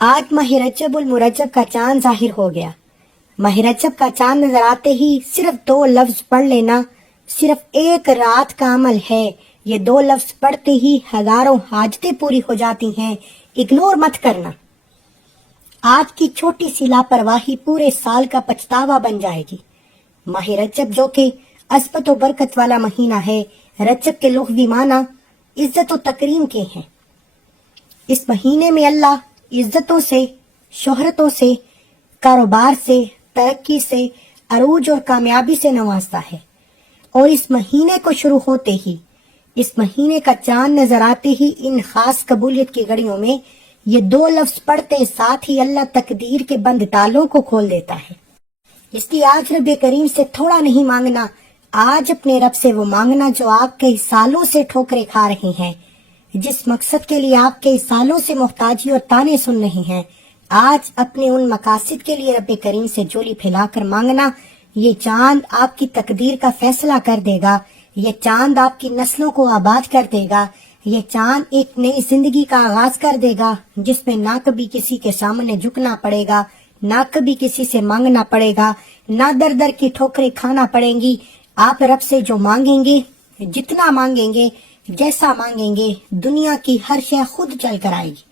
آج ماہ رجب المرجب کا چاند ظاہر ہو گیا۔ ماہ رجب کا چاند نظر آتے ہی صرف 2 لفظ پڑھ لینا صرف ایک رات کا عمل ہے۔ یہ 2 لفظ پڑھتے ہی ہزاروں حاجتیں پوری ہو جاتی ہیں۔ اگنور مت کرنا۔ آج کی چھوٹی سی لاپرواہی پورے سال کا پچھتاوا بن جائے گی۔ ماہ رجب جو کہ عظمت و برکت والا مہینہ ہے، رجب کے لغوی معنی عزت و تکریم کے ہیں۔ اس مہینے میں اللہ عزتوں سے، شہرتوں سے، کاروبار سے، ترقی سے، عروج اور کامیابی سے نوازتا ہے۔ اور اس مہینے کو شروع ہوتے ہی، اس مہینے کا چاند نظر آتے ہی ان خاص قبولیت کی گھڑیوں میں یہ 2 لفظ پڑھتے ساتھ ہی اللہ تقدیر کے بند تالوں کو کھول دیتا ہے۔ اس لیے آج رب کریم سے تھوڑا نہیں مانگنا، آج اپنے رب سے وہ مانگنا جو آپ کئی سالوں سے ٹھوکریں کھا رہے ہیں، جس مقصد کے لیے آپ کئی سالوں سے محتاجی اور تانے سن رہے ہیں۔ آج اپنے ان مقاصد کے لیے رب کریم سے جولی پھیلا کر مانگنا۔ یہ چاند آپ کی تقدیر کا فیصلہ کر دے گا، یہ چاند آپ کی نسلوں کو آباد کر دے گا، یہ چاند ایک نئی زندگی کا آغاز کر دے گا جس میں نہ کبھی کسی کے سامنے جھکنا پڑے گا، نہ کبھی کسی سے مانگنا پڑے گا، نہ در در کی ٹھوکریں کھانا پڑیں گی۔ آپ رب سے جو مانگیں گے، جتنا مانگیں گے، جیسا مانگیں گے، دنیا کی ہر شے خود چل کر آئے گی۔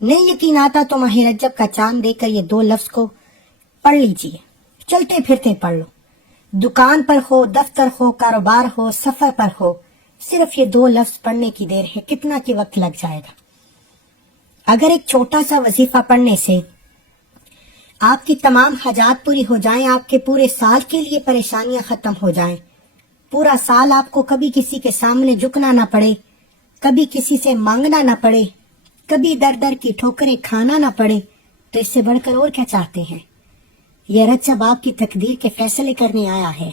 نہیں یقین آتا تو ماہ رجب کا چاند دیکھ کر یہ 2 لفظ کو پڑھ لیجئے، چلتے پھرتے پڑھ لو، دکان پر ہو، دفتر ہو، کاروبار ہو، سفر پر ہو، صرف یہ 2 لفظ پڑھنے کی دیر ہے، کتنا کی وقت لگ جائے گا۔ اگر ایک چھوٹا سا وظیفہ پڑھنے سے آپ کی تمام حاجات پوری ہو جائیں، آپ کے پورے سال کے لیے پریشانیاں ختم ہو جائیں، پورا سال آپ کو کبھی کسی کے سامنے جھکنا نہ پڑے، کبھی کسی سے مانگنا نہ پڑے، کبھی در در کی ٹھوکریں کھانا نہ پڑے، تو اس سے بڑھ کر اور کیا چاہتے ہیں؟ یہ رجب آپ کی تقدیر کے فیصلے کرنے آیا ہے۔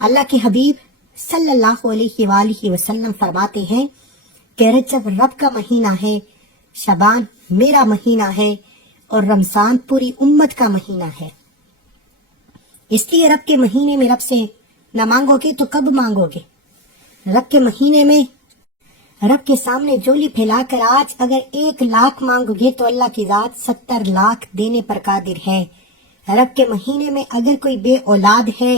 اللہ کے حبیب صلی اللہ علیہ وآلہ وسلم فرماتے ہیں کہ رجب رب کا مہینہ ہے، شعبان میرا مہینہ ہے، اور رمضان پوری امت کا مہینہ ہے۔ اس لیے رب کے مہینے میں رب سے نہ مانگو گے تو کب مانگو گے؟ رب کے مہینے میں رب کے سامنے جولی پھیلا کر آج اگر 1 لاکھ مانگو گے تو اللہ کی ذات 70 لاکھ دینے پر قادر ہے۔ رب کے مہینے میں اگر کوئی بے اولاد ہے،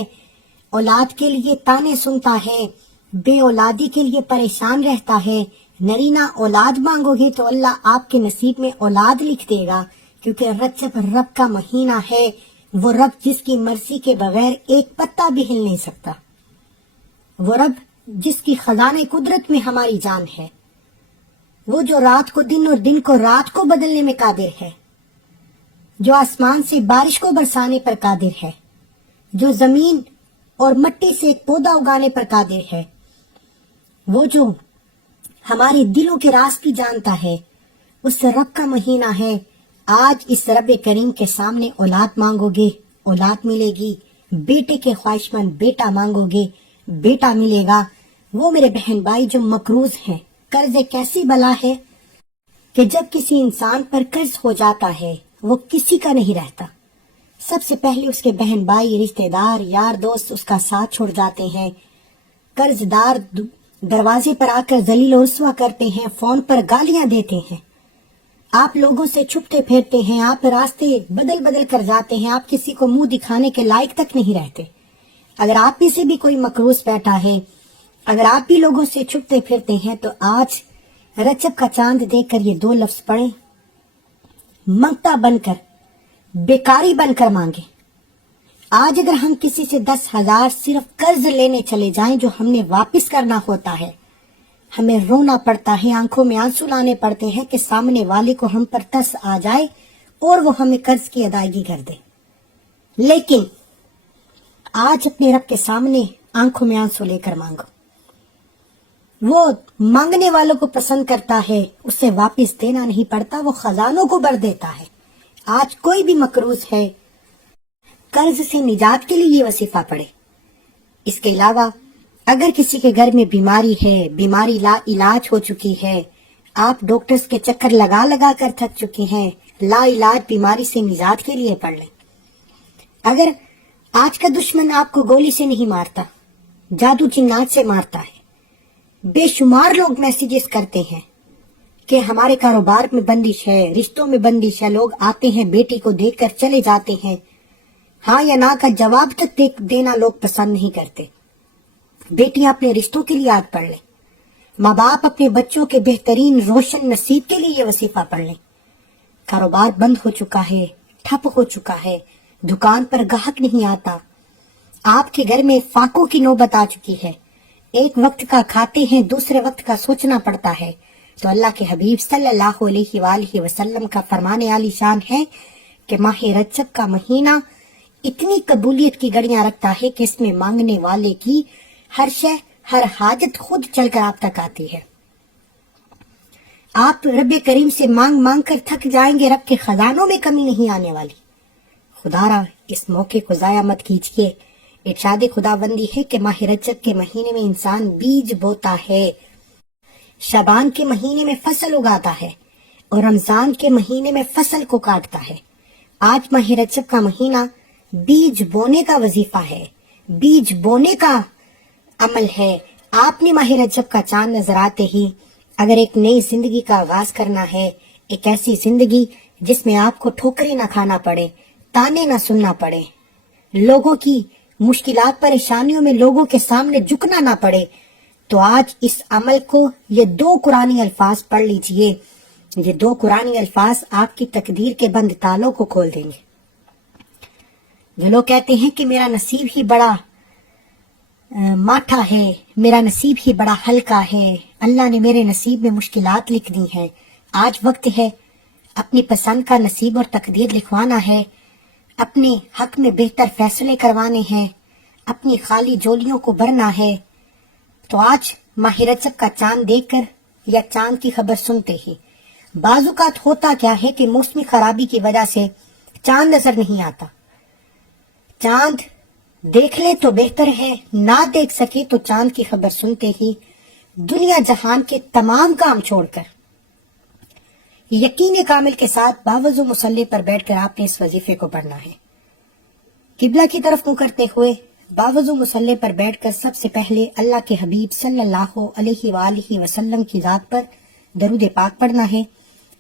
اولاد کے لیے تانے سنتا ہے، بے اولادی کے لیے پریشان رہتا ہے، نرینہ اولاد مانگو گے تو اللہ آپ کے نصیب میں اولاد لکھ دے گا، کیونکہ رجب رب کا مہینہ ہے، وہ رب جس کی مرضی کے بغیر ایک پتا بھی ہل نہیں سکتا، وہ رب جس کی خزانہ قدرت میں ہماری جان ہے، وہ جو رات کو دن اور دن کو رات کو بدلنے میں قادر ہے، جو آسمان سے بارش کو برسانے پر قادر ہے، جو زمین اور مٹی سے ایک پودا اگانے پر قادر ہے، وہ جو ہمارے دلوں کے راز بھی جانتا ہے، اس رب کا مہینہ ہے۔ آج اس رب کریم کے سامنے اولاد مانگو گے، اولاد ملے گی، بیٹے کے خواہش مند بیٹا مانگو گے، بیٹا ملے گا۔ وہ میرے بہن بھائی جو مقروض ہیں، قرض ایک ایسی بلا ہے کہ جب کسی انسان پر قرض ہو جاتا ہے وہ کسی کا نہیں رہتا، سب سے پہلے اس کے بہن بھائی، رشتہ دار، یار دوست اس کا ساتھ چھوڑ جاتے ہیں۔ قرض دار دروازے پر آ کر ذلیل و رسوا کرتے ہیں، فون پر گالیاں دیتے ہیں، آپ لوگوں سے چھپتے پھرتے ہیں، آپ راستے بدل بدل کر جاتے ہیں، آپ کسی کو منہ دکھانے کے لائق تک نہیں رہتے۔ اگر آپ میں سے بھی کوئی مقروض بیٹھا ہے، اگر آپ بھی لوگوں سے چھپتے پھرتے ہیں، تو آج رجب کا چاند دیکھ کر یہ 2 لفظ پڑھیں، منگتا بن کر، بیکاری بن کر مانگے۔ آج اگر ہم کسی سے 10,000 صرف قرض لینے چلے جائیں جو ہم نے واپس کرنا ہوتا ہے، ہمیں رونا پڑتا ہے، آنکھوں میں آنسو لانے پڑتے ہیں کہ سامنے والے کو ہم پر ترس آ جائے اور وہ ہمیں قرض کی ادائیگی کر دے۔ لیکن آج اپنے رب کے سامنے آنکھوں میں آنسو لے کر مانگو، وہ مانگنے والوں کو پسند کرتا ہے، اسے واپس دینا نہیں پڑتا، وہ خزانوں کو بھر دیتا ہے۔ آج کوئی بھی مقروض ہے، قرض سے نجات کے لیے یہ وظیفہ پڑھے۔ اس کے علاوہ اگر کسی کے گھر میں بیماری ہے، بیماری لا علاج ہو چکی ہے، آپ ڈاکٹرز کے چکر لگا لگا کر تھک چکی ہیں، لا علاج بیماری سے نجات کے لیے پڑھ لیں۔ اگر آج کا دشمن آپ کو گولی سے نہیں مارتا، جادو جنات سے مارتا ہے، بے شمار لوگ میسیجز کرتے ہیں کہ ہمارے کاروبار میں بندش ہے، رشتوں میں بندش ہے، لوگ آتے ہیں بیٹی کو دیکھ کر چلے جاتے ہیں، ہاں یا نہ کا جواب تک دینا لوگ پسند نہیں کرتے۔ بیٹیاں اپنے رشتوں کے لیے آج پڑھ لیں، ماں باپ اپنے بچوں کے بہترین روشن نصیب کے لیے یہ وظیفہ پڑھ لیں۔ کاروبار بند ہو چکا ہے، ٹھپ ہو چکا ہے، دکان پر گاہک نہیں آتا، آپ کے گھر میں فاقوں کی نوبت آ چکی ہے، ایک وقت کا کھاتے ہیں دوسرے وقت کا سوچنا پڑتا ہے، تو اللہ کے حبیب صلی اللہ علیہ وآلہ وسلم کا فرمان عالی شان ہے کہ ماہ رجب کا مہینہ اتنی قبولیت کی گڑیاں رکھتا ہے کہ اس میں مانگنے والے کی ہر شے، ہر حاجت خود چل کر آپ تک آتی ہے۔ آپ رب کریم سے مانگ مانگ کر تھک جائیں گے، رب کے خزانوں میں کمی نہیں آنے والی۔ خدا را اس موقع کو ضائع مت کیجیے۔ ارشاد خداوندی ہے کہ ماہ رجب کے مہینے میں انسان بیج بوتا ہے، شعبان کے مہینے میں فصل اگاتا ہے اور رمضان کے مہینے میں فصل کو کاٹتا ہے۔ آج ماہ رجب کا مہینہ بیج بونے کا وظیفہ ہے، بیج بونے کا عمل ہے۔ آپ نے ماہ رجب کا چاند نظر آتے ہی اگر ایک نئی زندگی کا آغاز کرنا ہے، ایک ایسی زندگی جس میں آپ کو ٹھوکریں نہ کھانا پڑے، تانے نہ سننا پڑے، لوگوں کی مشکلات پریشانیوں میں لوگوں کے سامنے جھکنا نہ پڑے، تو آج اس عمل کو یہ 2 قرآنی الفاظ پڑھ لیجئے۔ یہ 2 قرآنی الفاظ آپ کی تقدیر کے بند تالوں کو کھول دیں گے۔ جو لوگ کہتے ہیں کہ میرا نصیب ہی بڑا ماٹھا ہے، میرا نصیب ہی بڑا ہلکا ہے، اللہ نے میرے نصیب میں مشکلات لکھ دی ہیں، آج وقت ہے اپنی پسند کا نصیب اور تقدیر لکھوانا ہے، اپنے حق میں بہتر فیصلے کروانے ہیں، اپنی خالی جولیوں کو بھرنا ہے، تو آج ماہ رجب کا چاند دیکھ کر یا چاند کی خبر سنتے ہی بعض اوقات ہوتا کیا ہے کہ موسمی خرابی کی وجہ سے چاند نظر نہیں آتا، چاند دیکھ لے تو بہتر ہے، نہ دیکھ سکے تو چاند کی خبر سنتے ہی دنیا جہان کے تمام کام چھوڑ کر یقین کامل کے ساتھ باوضو مصلی پر بیٹھ کر آپ نے اس وظیفے کو پڑھنا ہے۔ قبلہ کی طرف منہ کرتے ہوئے باوضو مصلی پر بیٹھ کر سب سے پہلے اللہ کے حبیب صلی اللہ علیہ وآلہ وسلم کی ذات پر درود پاک پڑھنا ہے۔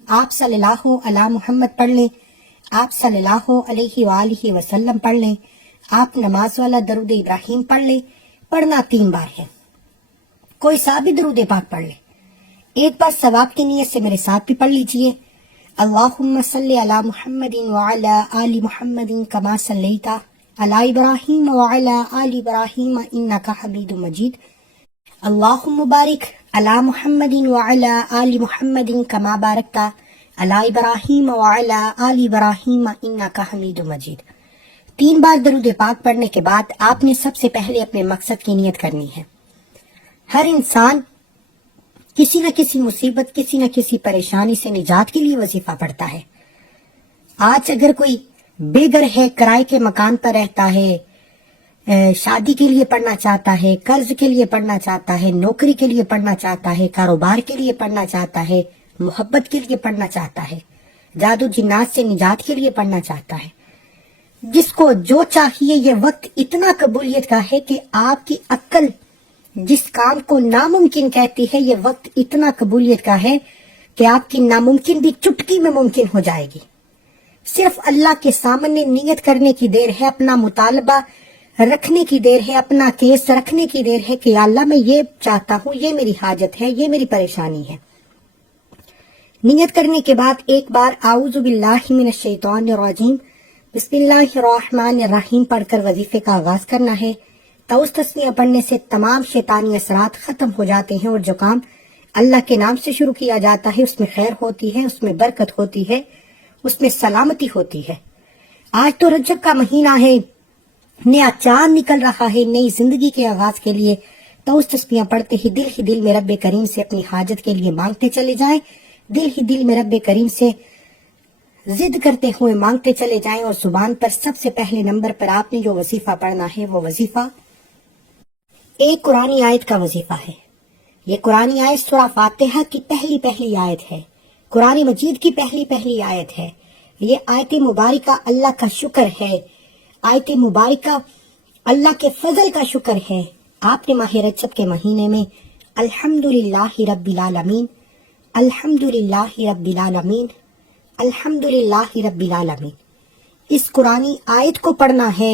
آپ صلی اللہ علی محمد پڑھ لیں، آپ صلی اللہ علیہ وآلہ وسلم پڑھ لیں، آپ نماز والا درود ابراہیم پڑھ لیں، پڑھنا 3 بار ہے، کوئی سا بھی درود پاک پڑھ لیں، ایک بار ثواب کی نیت سے میرے ساتھ بھی پڑھ لیجئے۔ اللہم صلی علی محمد وعلی آل محمد کما صلیت علی ابراہیم وعلی آل ابراہیم انکا حمید مجید، اللہم بارک علی محمد وعلی آل محمد کما بارکت علی ابراہیم وعلی آل ابراہیم انکا حمید مجید۔ 3 بار درود پاک پڑھنے کے بعد آپ نے سب سے پہلے اپنے مقصد کی نیت کرنی ہے۔ ہر انسان کسی نہ کسی مصیبت، کسی نہ کسی پریشانی سے نجات کے لیے وظیفہ پڑھتا ہے۔ آج اگر کوئی بے گھر ہے، کرائے کے مکان پر رہتا ہے، شادی کے لیے پڑھنا چاہتا ہے، قرض کے لیے پڑھنا چاہتا ہے، نوکری کے لیے پڑھنا چاہتا ہے، کاروبار کے لیے پڑھنا چاہتا ہے، محبت کے لیے پڑھنا چاہتا ہے، جادو جنات سے نجات کے لیے پڑھنا چاہتا ہے، جس کو جو چاہیے، یہ وقت اتنا قبولیت کا ہے کہ آپ کی عقل جس کام کو ناممکن کہتی ہے، یہ وقت اتنا قبولیت کا ہے کہ آپ کی ناممکن بھی چٹکی میں ممکن ہو جائے گی۔ صرف اللہ کے سامنے نیت کرنے کی دیر ہے، اپنا مطالبہ رکھنے کی دیر ہے، اپنا کیس رکھنے کی دیر ہے کہ اللہ میں یہ چاہتا ہوں، یہ میری حاجت ہے، یہ میری پریشانی ہے۔ نیت کرنے کے بعد ایک بار اعوذ باللہ من الشیطان الرجیم بسم اللہ الرحمن الرحیم پڑھ کر وظیفے کا آغاز کرنا ہے۔ توس تسمیہ پڑھنے سے تمام شیطانی اثرات ختم ہو جاتے ہیں، اور جو کام اللہ کے نام سے شروع کیا جاتا ہے اس میں خیر ہوتی ہے، اس میں برکت ہوتی ہے، اس میں سلامتی ہوتی ہے۔ آج تو رجب کا مہینہ ہے، نیا چاند نکل رہا ہے نئی زندگی کے آغاز کے لیے۔ توس تسمیہ پڑھتے ہی دل میں رب کریم سے اپنی حاجت کے لیے مانگتے چلے جائیں، دل میں رب کریم سے ضد کرتے ہوئے مانگتے چلے جائیں، اور زبان پر سب سے پہلے نمبر پر آپ نے جو وظیفہ پڑھنا ہے وہ وظیفہ ایک قرآنی آیت کا وظیفہ ہے۔ یہ قرآنی آیت سورہ فاتحہ کی پہلی آیت ہے، قرآن مجید کی پہلی آیت ہے۔ یہ آیت مبارکہ اللہ کا شکر ہے، آیت مبارکہ اللہ کے فضل کا شکر ہے۔ آپ نے ماہ رجب کے مہینے میں الحمدللہ رب العالمین الحمدللہ رب العالمین، الحمدللہ رب العالمین۔ اس قرآنی آیت کو پڑھنا ہے۔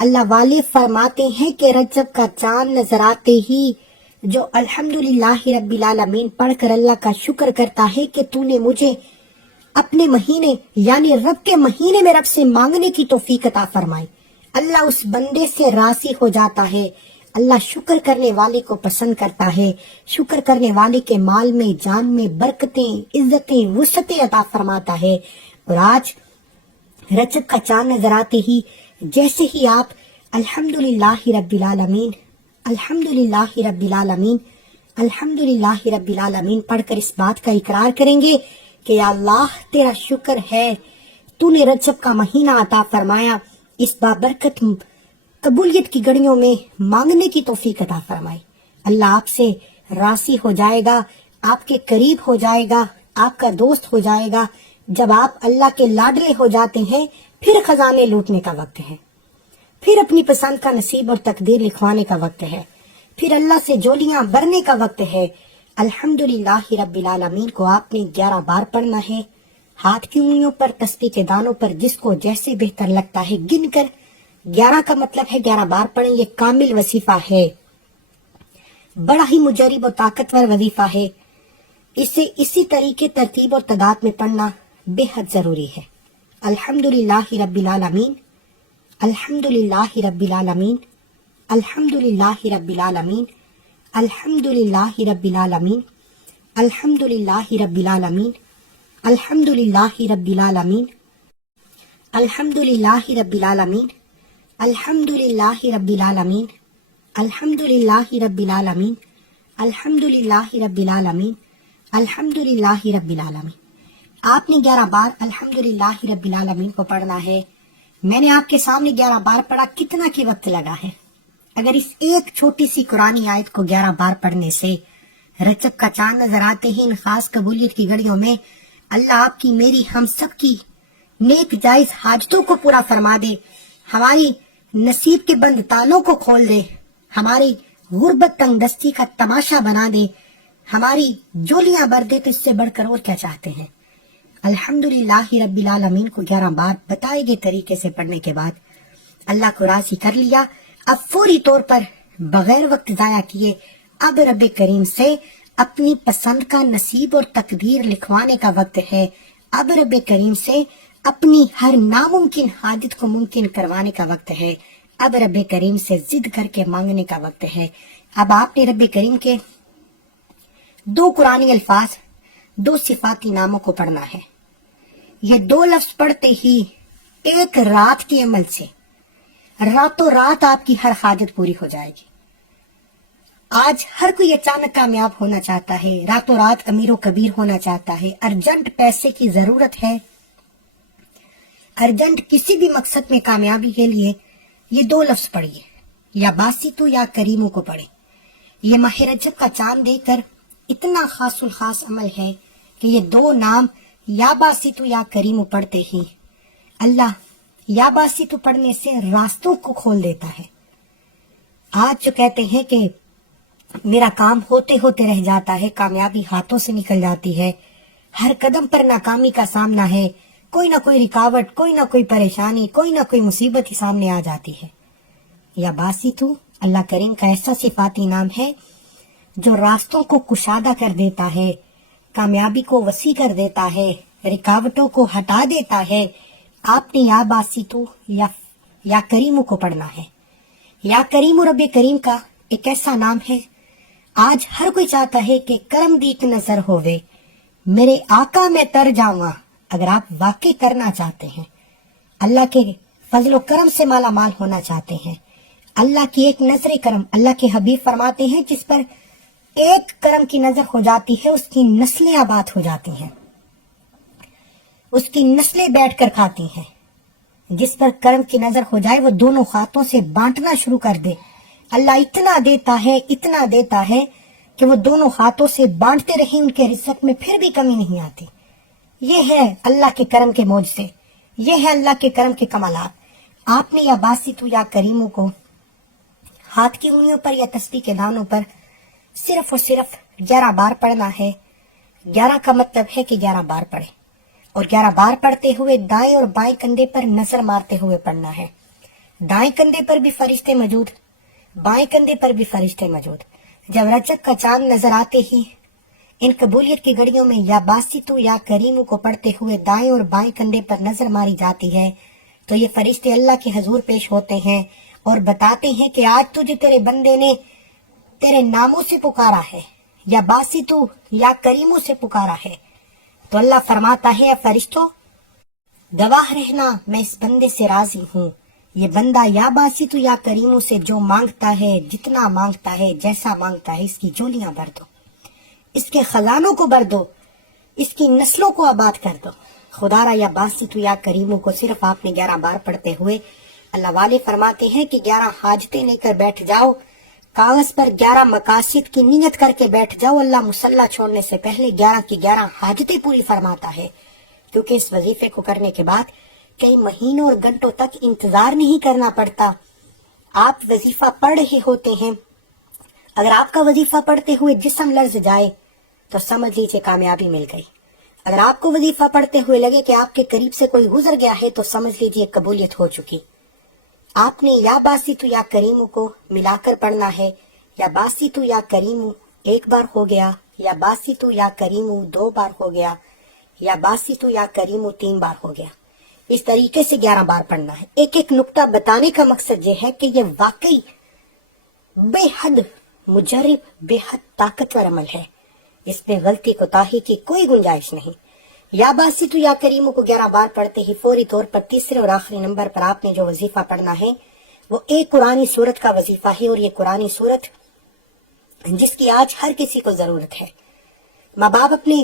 اللہ والے فرماتے ہیں کہ رجب کا چاند نظر آتے ہی جو الحمدللہ رب العالمین پڑھ کر اللہ کا شکر کرتا ہے کہ تو نے مجھے اپنے مہینے یعنی رب کے مہینے میں رب سے مانگنے کی توفیق عطا فرمائی، اللہ اس بندے سے راضی ہو جاتا ہے۔ اللہ شکر کرنے والے کو پسند کرتا ہے، شکر کرنے والے کے مال میں جان میں برکتیں، عزتیں، وسعتیں عطا فرماتا ہے۔ اور آج رجب کا چاند نظر آتے ہی جیسے ہی آپ الحمدللہ رب العالمین، الحمدللہ رب العالمین، الحمدللہ رب العالمین پڑھ کر اس بات کا اقرار کریں گے کہ یا اللہ تیرا شکر ہے، تو نے رجب کا مہینہ عطا فرمایا، اس بابرکت قبولیت کی گھڑیوں میں مانگنے کی توفیق عطا فرمائی۔ اللہ آپ سے راضی ہو جائے گا، آپ کے قریب ہو جائے گا، آپ کا دوست ہو جائے گا۔ جب آپ اللہ کے لاڈلے ہو جاتے ہیں پھر خزانے لوٹنے کا وقت ہے، پھر اپنی پسند کا نصیب اور تقدیر لکھوانے کا وقت ہے، پھر اللہ سے جولیاں بھرنے کا وقت ہے۔ الحمدللہ رب العالمین کو آپ نے 11 بار پڑھنا ہے، ہاتھ کی انگلیوں پر، تسبیح کے دانوں پر، جس کو جیسے بہتر لگتا ہے گن کر 11 کا مطلب ہے 11 بار پڑھیں۔ یہ کامل وظیفہ ہے، بڑا ہی مجرب اور طاقتور وظیفہ ہے۔ اسے اسی طریقے ترتیب اور تعداد میں پڑھنا بے حد ضروری ہے۔ الحمدللہ رب العالمین، الحمدللہ رب العالمین، الحمدللہ رب العالمین، الحمدللہ رب العالمین، الحمدللہ رب العالمین، الحمدللہ رب العالمین، الحمدللہ رب العالمین، الحمدللہ رب العالمین، الحمدللہ رب العالمین، الحمدللہ رب العالمین، الحمدللہ رب العالمین۔ آپ نے 11 بار الحمدللہ رب العالمین کو پڑھنا ہے۔ میں نے آپ کے سامنے 11 بار پڑھا، کتنا کی وقت لگا ہے؟ اگر اس ایک چھوٹی سی قرآنی آیت کو 11 بار پڑھنے سے رجب کا چاند نظر آتے ہی ان خاص قبولیت کی گھڑیوں میں اللہ آپ کی، میری، ہم سب کی نیک جائز حاجتوں کو پورا فرما دے، ہماری نصیب کے بند تالوں کو کھول دے، ہماری غربت تنگ دستی کا تماشا بنا دے، ہماری جولیاں بھر دے، تو اس سے بڑھ کر اور کیا چاہتے ہیں؟ الحمدللہ رب العالمین کو 11 بار بتائے گئے طریقے سے پڑھنے کے بعد اللہ کو راضی کر لیا۔ اب فوری طور پر بغیر وقت ضائع کیے اب رب کریم سے اپنی پسند کا نصیب اور تقدیر لکھوانے کا وقت ہے۔ اب رب کریم سے اپنی ہر ناممکن حاجت کو ممکن کروانے کا وقت ہے۔ اب رب کریم سے ضد کر کے مانگنے کا وقت ہے۔ اب آپ نے رب کریم کے 2 قرآنی الفاظ، 2 صفاتی ناموں کو پڑھنا ہے۔ یہ 2 لفظ پڑھتے ہی ایک رات کے عمل سے راتوں رات آپ کی ہر حاجت پوری ہو جائے گی۔ آج ہر کوئی اچانک کامیاب ہونا چاہتا ہے، راتوں رات امیر و کبیر ہونا چاہتا ہے، ارجنٹ پیسے کی ضرورت ہے، ارجنٹ کسی بھی مقصد میں کامیابی کے لیے یہ 2 لفظ پڑھیے، یا باسطو یا کریمو کو پڑھیں۔ یہ ماہ رجب کا چاند دیکھ کر اتنا خاص الخاص عمل ہے کہ یہ 2 نام یا باسطو یا کریمو پڑھتے ہی اللہ یا باسطو پڑھنے سے راستوں کو کھول دیتا ہے۔ آج جو کہتے ہیں کہ میرا کام ہوتے ہوتے رہ جاتا ہے، کامیابی ہاتھوں سے نکل جاتی ہے، ہر قدم پر ناکامی کا سامنا ہے، کوئی نہ کوئی رکاوٹ، کوئی نہ کوئی پریشانی، کوئی نہ کوئی مصیبت ہی سامنے آ جاتی ہے۔ یا باسطو اللہ کریم کا ایسا صفاتی نام ہے جو راستوں کو کشادہ کر دیتا ہے، کامیابی کو وسیع کر دیتا ہے، رکاوٹوں کو ہٹا دیتا ہے۔ آپ نے یا باسطو یا کریمو کو پڑھنا ہے۔ یا کریم رب کریم کا ایک ایسا نام ہے، آج ہر کوئی چاہتا ہے کہ کرم دی ایک نظر ہوئے، میرے آقا میں تر جاؤں۔ اگر آپ واقعی کرنا چاہتے ہیں، اللہ کے فضل و کرم سے مالا مال ہونا چاہتے ہیں، اللہ کی ایک نظر کرم، اللہ کے حبیب فرماتے ہیں جس پر ایک کرم کی نظر ہو جاتی ہے اس کی نسلیں آباد ہو جاتی ہیں، اس کی نسلیں بیٹھ کر کھاتی ہیں۔ جس پر کرم کی نظر ہو جائے وہ دونوں ہاتھوں سے بانٹنا شروع کر دے، اللہ اتنا دیتا ہے کہ وہ دونوں ہاتھوں سے بانٹتے رہیں، ان کے رزق میں پھر بھی کمی نہیں آتی۔ یہ ہے اللہ کے کرم کے معجزے، یہ ہے اللہ کے کرم کے کمالات۔ آپ نے یا باسطو یا کریمو کو ہاتھ کی انگلیوں پر یا تسبیح کے دانوں پر صرف اور صرف 11 بار پڑھنا ہے۔ 11 کا مطلب ہے کہ 11 بار پڑھے، اور 11 بار پڑھتے ہوئے دائیں اور بائیں کندھے پر نظر مارتے ہوئے پڑھنا ہے۔ دائیں کندھے پر بھی فرشتے موجود، بائیں کندھے پر بھی فرشتے موجود۔ جب رجب کا چاند نظر آتے ہی ان قبولیت کی گھڑیوں میں یا باسطو یا کریمو کو پڑھتے ہوئے دائیں اور بائیں کندھے پر نظر ماری جاتی ہے تو یہ فرشتے اللہ کے حضور پیش ہوتے ہیں اور بتاتے ہیں کہ آج تجھے تیرے بندے نے تیرے ناموں سے پکارا ہے، یا باسطو یا کریمو سے پکارا ہے۔ تو اللہ فرماتا ہے، اے فرشتوں گواہ رہنا، میں اس بندے سے راضی ہوں۔ یہ بندہ یا باسطو یا کریمو سے جو مانگتا ہے، جتنا مانگتا ہے، جیسا مانگتا ہے، اس کی جولیاں بھر دو، اس کے خزانوں کو بھر دو، اس کی نسلوں کو آباد کر دو۔ خدا را یا باسطو یا کریمو کو صرف آپ نے 11 بار پڑھتے ہوئے اللہ والے فرماتے ہیں کہ 11 حاجتیں لے کر بیٹھ جاؤ، کاغذ پر 11 مقاصد کی نیت کر کے بیٹھ جاؤ۔ اللہ مصلی چھوڑنے سے پہلے 11 کی 11 حاجتیں پوری فرماتا ہے، کیونکہ اس وظیفے کو کرنے کے بعد کئی مہینوں اور گھنٹوں تک انتظار نہیں کرنا پڑتا۔ آپ وظیفہ پڑھ رہے ہوتے ہیں، اگر آپ کا وظیفہ پڑھتے ہوئے جسم لرز جائے تو سمجھ لیجیے کامیابی مل گئی۔ اگر آپ کو وظیفہ پڑھتے ہوئے لگے کہ آپ کے قریب سے کوئی گزر گیا ہے تو سمجھ لیجیے قبولیت ہو چکی۔ آپ نے یا باسطو یا کریمو کو ملا کر پڑھنا ہے، یا باسطو یا کریمو 1 بار ہو گیا، یا باسطو یا کریمو 2 بار ہو گیا، یا باسطو یا کریمو 3 بار ہو گیا۔ اس طریقے سے 11 بار پڑھنا ہے۔ ایک ایک نقطہ بتانے کا مقصد یہ ہے کہ یہ واقعی بے حد مجرب، بے حد طاقتور عمل ہے، اس میں غلطی کوتاہی کی کوئی گنجائش نہیں۔ یا باسطو یا کریمو کو 11 بار پڑھتے ہی فوری طور پر تیسرے اور آخری نمبر پر آپ نے جو وظیفہ پڑھنا ہے وہ ایک قرآنی سورت کا وظیفہ ہے، اور یہ قرآنی سورت جس کی آج ہر کسی کو ضرورت ہے۔ ماں باپ اپنے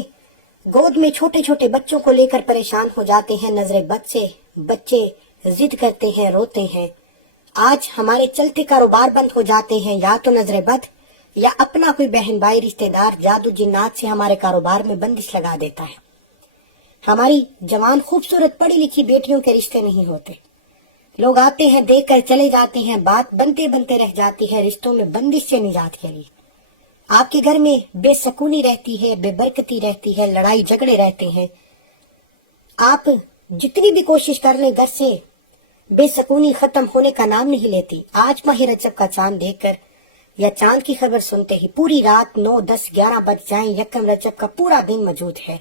گود میں چھوٹے چھوٹے بچوں کو لے کر پریشان ہو جاتے ہیں، نظر بد سے بچے ضد کرتے ہیں، روتے ہیں۔ آج ہمارے چلتے کاروبار بند ہو جاتے ہیں، یا تو نظر بد یا اپنا کوئی بہن بھائی رشتہ دار جادو جنات سے ہمارے کاروبار میں بندش لگا دیتا ہے۔ ہماری جوان خوبصورت پڑھی لکھی بیٹیوں کے رشتے نہیں ہوتے، لوگ آتے ہیں دیکھ کر چلے جاتے ہیں، بات بنتے بنتے رہ جاتی ہے رشتوں میں بندش سے نجات کے لیے۔ آپ کے گھر میں بے سکونی رہتی ہے، بے برکتی رہتی ہے، لڑائی جھگڑے رہتے ہیں۔ آپ جتنی بھی کوشش کر لیں گھر سے بے سکونی ختم ہونے کا نام نہیں لیتی۔ آج ماہ رجب کا چاند دیکھ کر یا چاند کی خبر سنتے ہی پوری رات 9، 10، 11 بج جائیں، یکم رجب کا پورا دن موجود ہے۔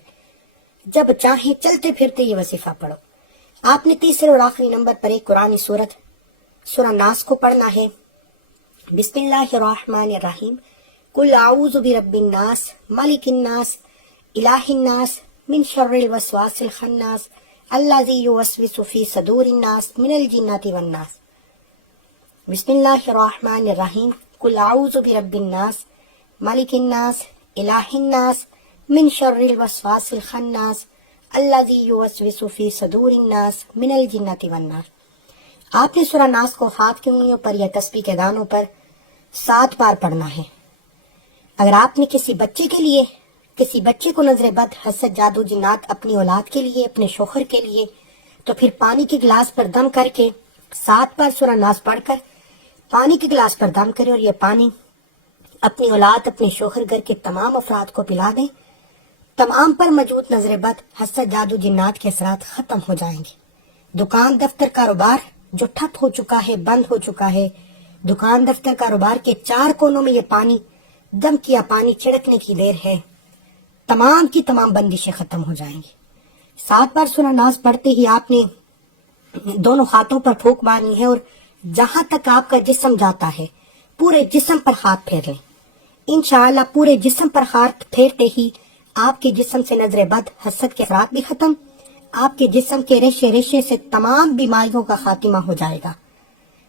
جب چاہیں چلتے پھرتے یہ وظیفہ پڑھو۔ آپ نے تیسرے اور آخری نمبر پر ایک قرآنی سورت سورہ ناس کو پڑھنا ہے۔ بسم اللہ الرحمن الرحیم، قل اعوذ برب الناس ملک الناس الہ الناس من شر الوسواس الخناس الذی یوسوس فی صدور الناس من الجنۃ والناس۔ بسم اللہ الرحمن الرحیم، قل اعوذ برب الناس ملک الناس الہ الناس من شر الوسواس الخناس الذی یوسوس فی صدور الناس من الجنۃ والناس۔ آپ نے سورہ ناس کو ہاتھ کی انگلیوں پر یا تسبیح کے دانوں پر 7 بار پڑھنا ہے۔ اگر آپ نے کسی بچے کو نظر بد، حسد، جادو جنات، اپنی اولاد کے لیے، اپنے شوہر کے لیے، تو پھر پانی کے گلاس پر دم کر کے 7 بار سورہ ناس پڑھ کر پانی کے گلاس پر دم کرے، اور یہ پانی اپنی اولاد، اپنے شوہر، گھر کے تمام افراد کو پلا دیں۔ تمام پر موجود نظر بد، حسد، جادو جنات کے اثرات ختم ہو جائیں گے۔ دکان دفتر کاروبار جو ٹھپ ہو چکا ہے، بند ہو چکا ہے، دکان دفتر کاروبار کے 4 کونوں میں یہ پانی دم کیا پانی چھڑکنے کی دیر ہے، تمام کی تمام بندشیں ختم ہو جائیں گی۔ 7 بار سورہ ناس پڑھتے ہی آپ نے دونوں ہاتھوں پر پھونک مارنی ہے، اور جہاں تک آپ کا جسم جاتا ہے پورے جسم پر ہاتھ پھیر لیں۔ انشاءاللہ پورے جسم پر ہاتھ پھیرتے ہی آپ کے جسم سے نظر بد، حسد کے اثرات بھی ختم، آپ کے جسم کے ریشے ریشے سے تمام بیماریوں کا خاتمہ ہو جائے گا۔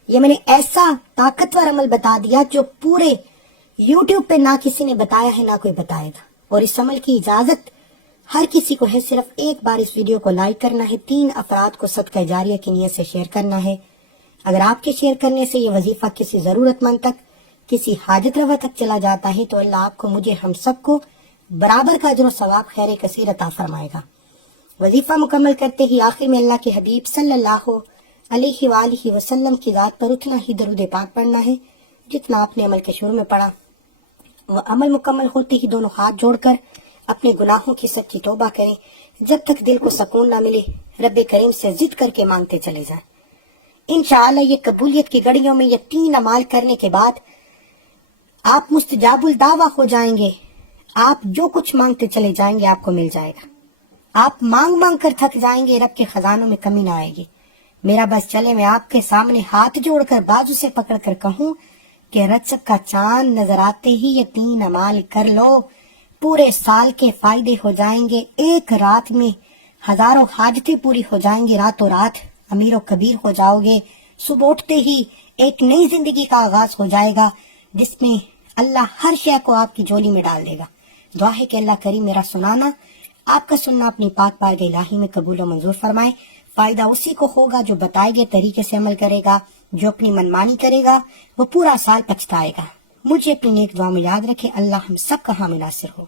یہ میں نے ایسا طاقتور عمل بتا دیا جو پورے یوٹیوب پہ نہ کسی نے بتایا ہے، نہ کوئی بتائے گا، اور اس عمل کی اجازت ہر کسی کو ہے۔ صرف ایک بار اس ویڈیو کو لائک کرنا ہے، 3 افراد کو صدقہ جاریہ کی نیت سے شیئر کرنا ہے۔ اگر آپ کے شیئر کرنے سے یہ وظیفہ کسی ضرورت مند تک، کسی حاجت روا تک چلا جاتا ہے تو اللہ آپ کو، مجھے، ہم سب کو برابر کا اجر و ثواب خیر کثیر عطا فرمائے گا۔ وظیفہ مکمل کرتے ہی آخر میں اللہ کے حبیب صلی اللہ علیہ وآلہ وسلم کی ذات پر اتنا ہی درود پاک پڑھنا ہے جتنا آپ نے عمل کے شروع میں پڑھا۔ وہ عمل مکمل ہوتے ہی دونوں ہاتھ جوڑ کر اپنے گناہوں کی سچی توبہ کریں. جب تک دل کو سکون نہ ملے رب کریم سے ضد کر کے مانگتے چلے جائیں. انشاءاللہ یہ قبولیت کی گھڑیوں میں یہ 3 اعمال کرنے کے بعد آپ مستجاب الدعویٰ ہو جائیں گے. آپ جو کچھ مانگتے چلے جائیں گے آپ کو مل جائے گا. آپ مانگ مانگ کر تھک جائیں گے, رب کے خزانوں میں کمی نہ آئے گی. میرا بس چلے میں آپ کے سامنے ہاتھ جوڑ کر بازو سے پکڑ کر کہوں کہ رجب کا چاند نظر آتے ہی یہ 3 اعمال کر لو, پورے سال کے فائدے ہو جائیں گے. ایک رات میں ہزاروں حاجتیں پوری ہو جائیں گی. راتوں رات امیر و کبیر ہو جاؤ گے. صبح اٹھتے ہی ایک نئی زندگی کا آغاز ہو جائے گا جس میں اللہ ہر شے کو آپ کی جولی میں ڈال دے گا. دعا ہے کہ اللہ کریم میرا سنانا, آپ کا سننا اپنی پاک بارگاہ الہی میں قبول و منظور فرمائے. فائدہ اسی کو ہوگا جو بتائے گئے طریقے سے عمل کرے گا. جو اپنی منمانی کرے گا وہ پورا سال پچھتائے گا. مجھے اپنی نیک دعا میں یاد رکھے. اللہ ہم سب کا حامی ناصر ہو.